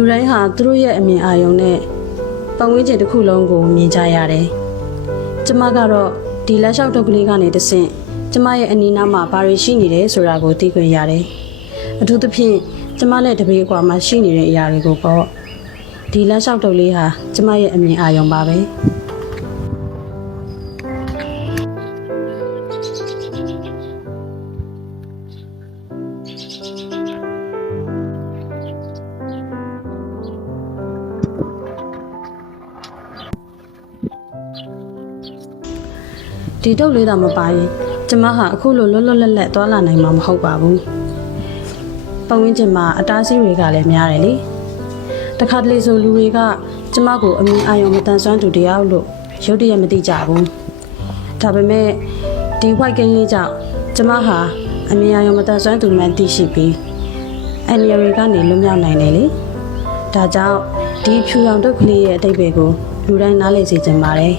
လူတိုင်းဟာသူတို့ရဲ့အမြင်အာရုံနဲ့ပတ်ဝန်းကျင်တစ်ခုလုံးကိုမြင်ကြရတယ်။ကျမကတော့ဒီလက်လျှောက်ထုတ်ကလေးကနေတဆင့်ကျမရဲ့အနီးနားမှာဘာတွေရှိနေတယ်ဆိုတာကိုသိခွင့်ရတယ်။အထူးသဖြင့်ကျမနဲ့တပည့်အကွာမှာရှိနေတဲ့အရာတွေကိုပေါ့ဒီလက်လျှောက်ထုတ်လေးဟာကျမရဲ့အမြင်အာရုံပါပဲ။ဒီတုပ်လေးတော့မပါရင်ကျမဟာအခုလိုလွတ်လွတ်လပ်လပ်သွားလာနိုင်မှာမဟုတ်ပါဘူးပတ်ဝန်းကျင်မှာအတားအဆီးတွေကလည်းများတယ်လေတခါတလေဆိုလူတွေကကျမကိုအမြင်အာရုံမတန်ဆွမ်းသူတရားလို့ရုတ်တရက်မသိကြဘူးဒါပေမဲ့ဒီ white ကင်းလေးကြောင့်ကျမဟာအမြင်အာရုံမတန်ဆွမ်းသူမှန်သိရှိပြီးအန်ရီရီကနေလွတ်မြောက်နိုင်တယ်လေဒါကြောင့်ဒီဖြူရောင်တုပ်ကလေးရဲ့အတိတ်တွေကိုလူတိုင်းနားလည်စေချင်ပါတယ်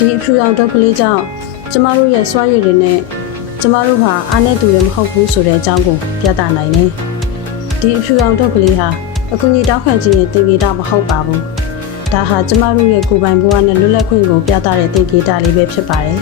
ဒီအဖြူရောင်တုပ်ကလေးကြောင့်ကျမတို့ရဲ့စွမ်းရည်တွေနဲ့ကျမတို့ဟာအားနည်းသူတွေမဟုတ်ဘူးဆိုတဲ့အကြောင်းကိုပြသနိုင်တယ်။ ဒီအဖြူရောင်ထုတ်ကလေးဟာအခုညီတောက်ခံခြင်းရဲ့သင်္ကေတမဟုတ်ပါဘူးဒါဟာကျမတို့ရဲ့ကိုယ်ပိုင်ဘဝနဲ့လွတ်လပ်ခွင့်ကိုပြသတဲ့သင်္ကေတလေးပဲဖြစ်ပါတယ်